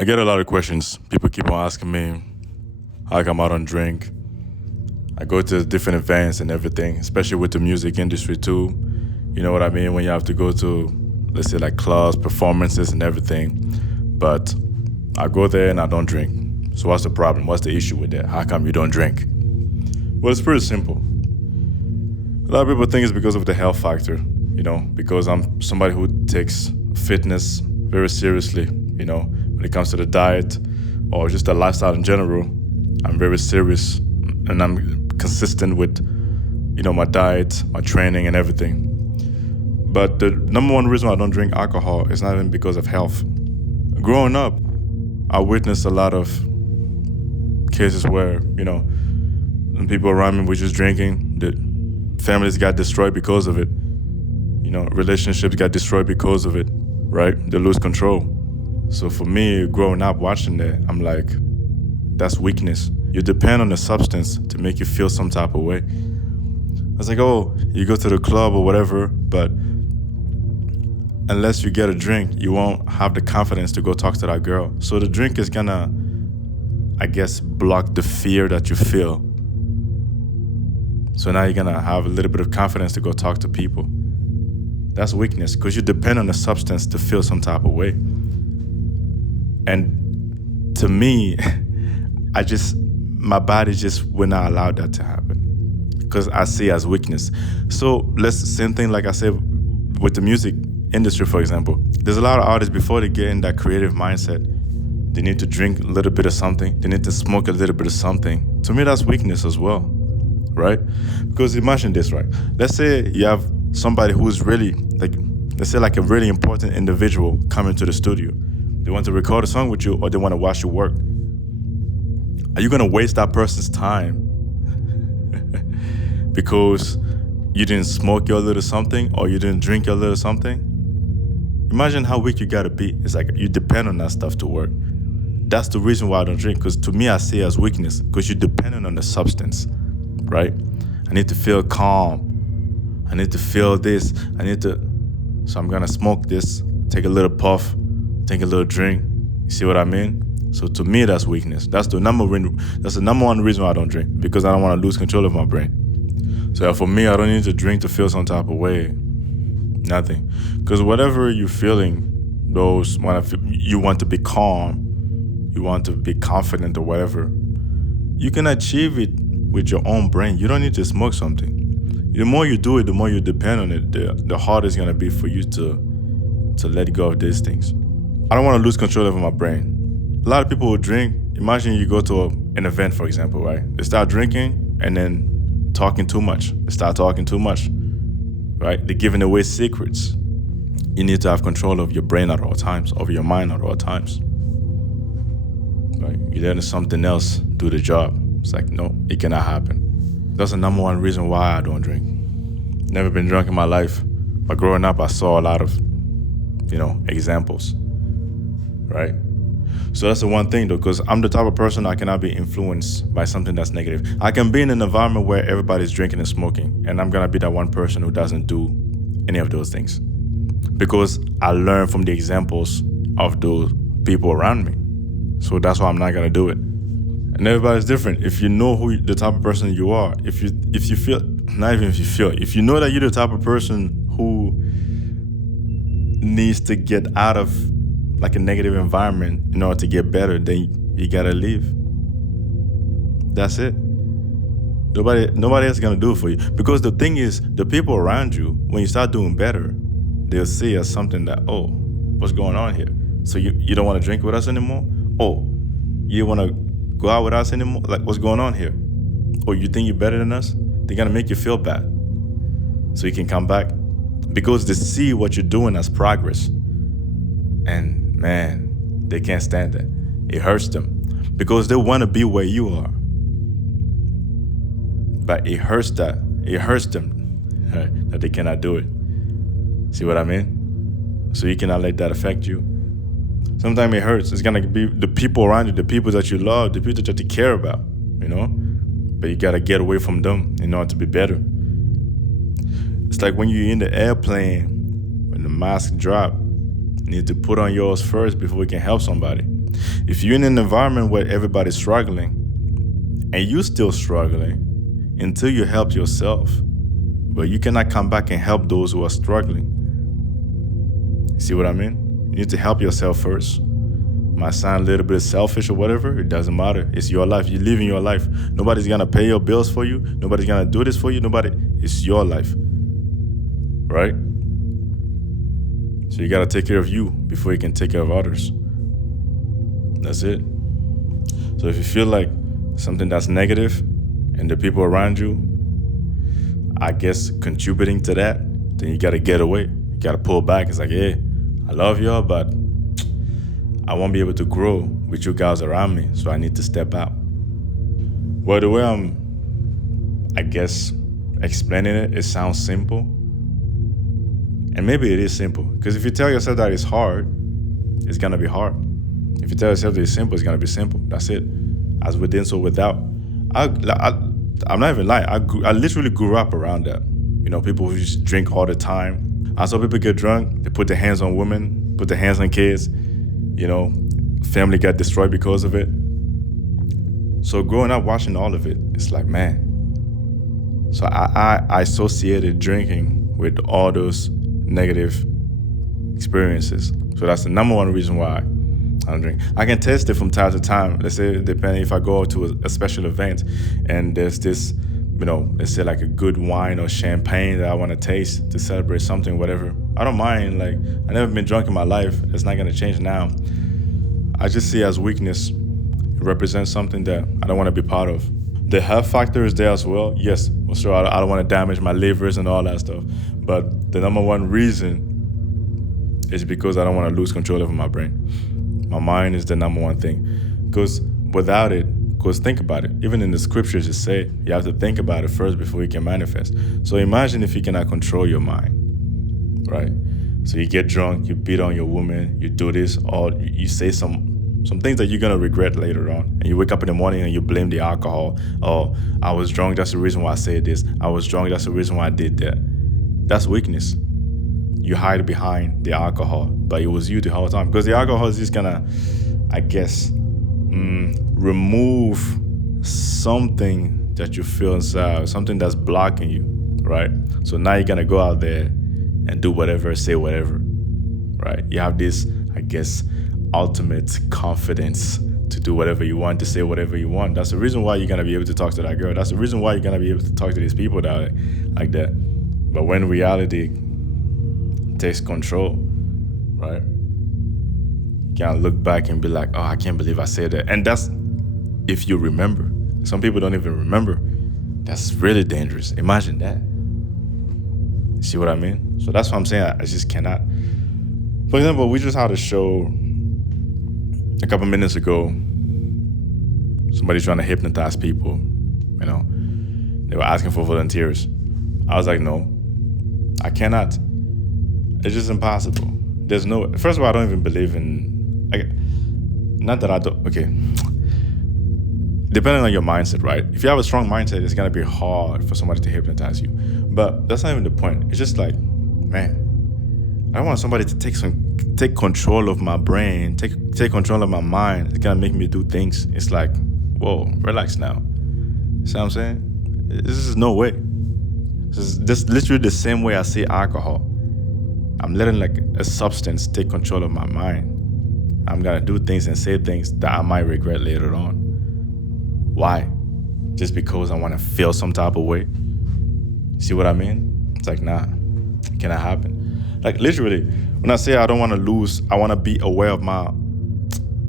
I get a lot of questions. People keep on asking me how come I don't drink. I go to different events and everything, especially with the music industry too. You know what I mean? When you have to go to, let's say, like clubs, performances, and everything. But I go there and I don't drink. So what's the problem? What's the issue with that? How come you don't drink? Well, it's pretty simple. A lot of people think it's because of the health factor, because I'm somebody who takes fitness very seriously, when it comes to the diet or just the lifestyle in general. I'm very serious and I'm consistent with, my diet, my training, and everything. But the number one reason why I don't drink alcohol is not even because of health. Growing up, I witnessed a lot of cases where, when people around me were just drinking, the families got destroyed because of it. Relationships got destroyed because of it, right? They lose control. So for me, growing up watching that, I'm like, that's weakness. You depend on the substance to make you feel some type of way. I was like, oh, you go to the club or whatever, but unless you get a drink, you won't have the confidence to go talk to that girl. So the drink is gonna, I guess, block the fear that you feel. So now you're gonna have a little bit of confidence to go talk to people. That's weakness, because you depend on the substance to feel some type of way. And to me, my body just would not allow that to happen, because I see it as weakness. So same thing like I said with the music industry, for example. There's a lot of artists, before they get in that creative mindset, they need to drink a little bit of something. They need to smoke a little bit of something. To me, that's weakness as well, right? Because imagine this, right? Let's say you have somebody who's really, let's say like a really important individual coming to the studio. They want to record a song with you or they want to watch you work. Are you going to waste that person's time because you didn't smoke your little something or you didn't drink your little something? Imagine how weak you got to be. It's like you depend on that stuff to work. That's the reason why I don't drink, because to me I see it as weakness, because you're dependent on the substance, right? I need to feel calm. I need to feel this. So I'm going to smoke this, take a little puff, take a little drink. You see what I mean? So to me, that's weakness. That's the number one reason why I don't drink, because I don't want to lose control of my brain. So for me, I don't need to drink to feel some type of way. Nothing. Because whatever you're feeling, you want to be calm, you want to be confident or whatever, you can achieve it with your own brain. You don't need to smoke something. The more you do it, the more you depend on it, the harder it's going to be for you to let go of these things. I don't want to lose control over my brain. A lot of people who drink, imagine you go to an event, for example, right? They start drinking and then talking too much. They start talking too much, right? They're giving away secrets. You need to have control of your brain at all times, of your mind at all times. Right? You're letting something else do the job. It's like, no, it cannot happen. That's the number one reason why I don't drink. Never been drunk in my life, but growing up, I saw a lot of, examples, right? So that's the one thing, though, because I'm the type of person I cannot be influenced by something that's negative. I can be in an environment where everybody's drinking and smoking, and I'm going to be that one person who doesn't do any of those things, because I learned from the examples of those people around me. So that's why I'm not going to do it. And everybody's different. If you know the type of person you are, if you feel, not even if you feel, if you know that you're the type of person who needs to get out of like a negative environment in order to get better, then you gotta leave. That's it. Nobody else is gonna do it for you. Because the thing is, the people around you, when you start doing better, they'll see as something that, oh, what's going on here? So you don't want to drink with us anymore? Oh, you want to go out with us anymore? Like, what's going on here? Or you think you're better than us? They're gonna make you feel bad, so you can come back, because they see what you're doing as progress. And man, they can't stand that. It hurts them, because they want to be where you are. But it hurts them right, that they cannot do it. See what I mean? So you cannot let that affect you. Sometimes it hurts. It's gonna be the people around you, the people that you love, the people that you care about, But you gotta get away from them in order to be better. It's like when you're in the airplane, when the mask drop, you need to put on yours first before you can help somebody. If you're in an environment where everybody's struggling and you're still struggling until you help yourself, but you cannot come back and help those who are struggling. See what I mean? You need to help yourself first. Might sound a little bit selfish or whatever, it doesn't matter. It's your life. You're living your life. Nobody's gonna pay your bills for you. Nobody's gonna do this for you. It's your life. Right? So you gotta take care of you before you can take care of others. That's it. So if you feel like something that's negative and the people around you, I guess, contributing to that, then you gotta get away. You gotta pull back. It's like, hey, I love y'all, but I won't be able to grow with you guys around me, so I need to step out. Well, the way I'm, I guess, explaining it sounds simple. And maybe it is simple. Because if you tell yourself that it's hard, it's gonna be hard. If you tell yourself that it's simple, it's gonna be simple. That's it. As within, so without. I'm not even lying. I literally grew up around that. You know, people who just drink all the time. I saw people get drunk, they put their hands on women, put their hands on kids. You know, family got destroyed because of it. So growing up watching all of it, it's like, man. So I associated drinking with all those negative experiences. So that's the number one reason why I don't drink. I can taste it from time to time. Let's say, depending if I go to a special event and there's this, you know, let's say like a good wine or champagne that I want to taste to celebrate something, whatever. I don't mind. Like, I've never been drunk in my life. It's not going to change now. I just see it as weakness. It represents something that I don't want to be part of. The health factor is there as well. Yes, well, sure, I don't want to damage my livers and all that stuff. But the number one reason is because I don't want to lose control over my brain. My mind is the number one thing. Because without it, because think about it, even in the scriptures it say, you have to think about it first before you can manifest. So imagine if you cannot control your mind, right? So you get drunk, you beat on your woman, you do this, or you say some things that you're gonna regret later on. And you wake up in the morning and you blame the alcohol. Oh, I was drunk, that's the reason why I said this. I was drunk, that's the reason why I did that. That's weakness. You hide behind the alcohol, but it was you the whole time. Because the alcohol is just gonna, I guess, remove something that you feel inside, something that's blocking you, right? So now you're gonna go out there and do whatever, say whatever, right? You have this, I guess, ultimate confidence to do whatever you want, to say whatever you want. That's the reason why you're gonna be able to talk to that girl. That's the reason why you're gonna be able to talk to these people that like that. But when reality takes control, right? You can't look back and be like, oh, I can't believe I said that. And that's if you remember. Some people don't even remember. That's really dangerous. Imagine that. See what I mean? So that's what I'm saying. I just cannot. For example, we just had a show a couple minutes ago. Somebody trying to hypnotize people, you know. They were asking for volunteers. I was like, no, I cannot. It's just impossible. There's no, first of all, I don't even believe in, not that I don't, okay. Depending on your mindset, right? If you have a strong mindset, it's gonna be hard for somebody to hypnotize you. But that's not even the point. It's just like, man, I want somebody to take control of my brain, take control of my mind. It's gonna make me do things. It's like, whoa, relax now. See what I'm saying? This is no way. This is literally the same way I see alcohol. I'm letting like a substance take control of my mind. I'm gonna do things and say things that I might regret later on. Why? Just because I wanna feel some type of way? See what I mean? It's like, nah, it cannot happen. Like literally, when I say I don't wanna lose, I wanna be aware of my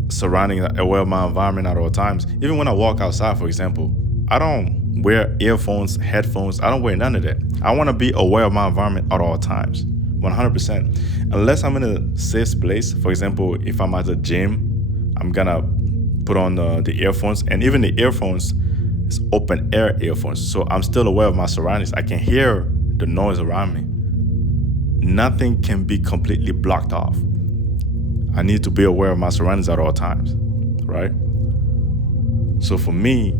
surroundings, aware of my environment at all times. Even when I walk outside, for example, I don't wear earphones, headphones, I don't wear none of that. I wanna be aware of my environment at all times. 100%. Unless I'm in a safe place, for example, if I'm at the gym, I'm gonna put on the earphones, and even the earphones is open air earphones, so I'm still aware of my surroundings. I can hear the noise around me. Nothing can be completely blocked off. I need to be aware of my surroundings at all times, right? So for me,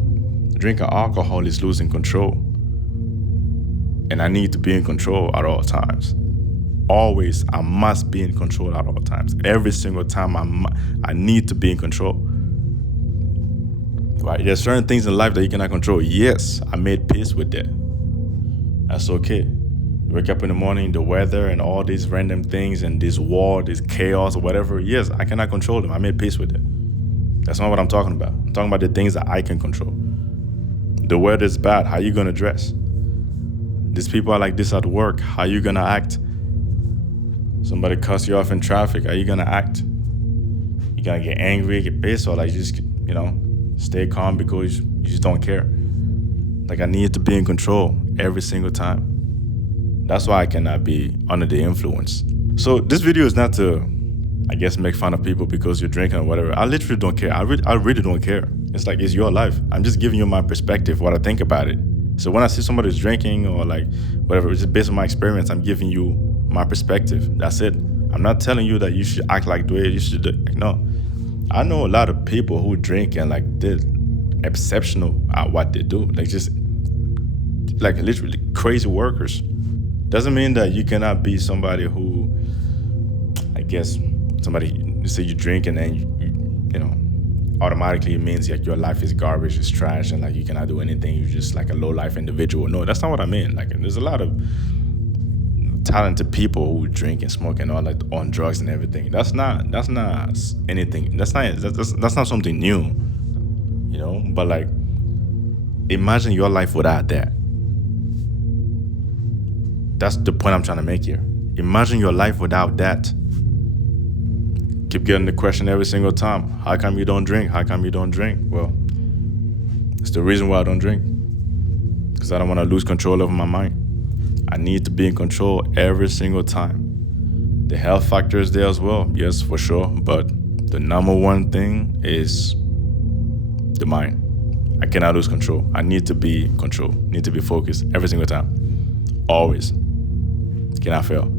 drinking alcohol is losing control, and I need to be in control at all times. Always, I must be in control at all times. Every single time I need to be in control. Right? There's certain things in life that you cannot control. Yes, I made peace with that. That's okay. You wake up in the morning, the weather and all these random things and this war, this chaos or whatever. Yes, I cannot control them. I made peace with it. That's not what I'm talking about. I'm talking about the things that I can control. The weather's bad. How you gonna dress? These people are like this at work. How you gonna act? Somebody cuss you off in traffic. How you gonna act? You gonna get angry, get pissed, or like just, stay calm because you just don't care. Like I need to be in control every single time. That's why I cannot be under the influence. So this video is not to, I guess, make fun of people because you're drinking or whatever. I literally don't care. I really don't care. It's like, it's your life. I'm just giving you my perspective, what I think about it. So when I see somebody who's drinking or like whatever, it's just based on my experience, I'm giving you my perspective. That's it. I'm not telling you that you should act like the way you should do. No. I know a lot of people who drink and like they're exceptional at what they do. Like just like literally crazy workers. Doesn't mean that you cannot be somebody who, I guess, somebody, you say you drink and then automatically it means like your life is garbage, it's trash, and like you cannot do anything. You're just like a low life individual. No, that's not what I mean. Like there's a lot of talented people who drink and smoke and all like on drugs and everything. That's not anything. That's not something new, But like, imagine your life without that. That's the point I'm trying to make here. Imagine your life without that. Keep getting the question every single time. How come you don't drink? How come you don't drink? Well, it's the reason why I don't drink. Because I don't want to lose control over my mind. I need to be in control every single time. The health factor is there as well, yes, for sure. But the number one thing is the mind. I cannot lose control. I need to be in control. Need to be focused every single time. Always. Cannot fail.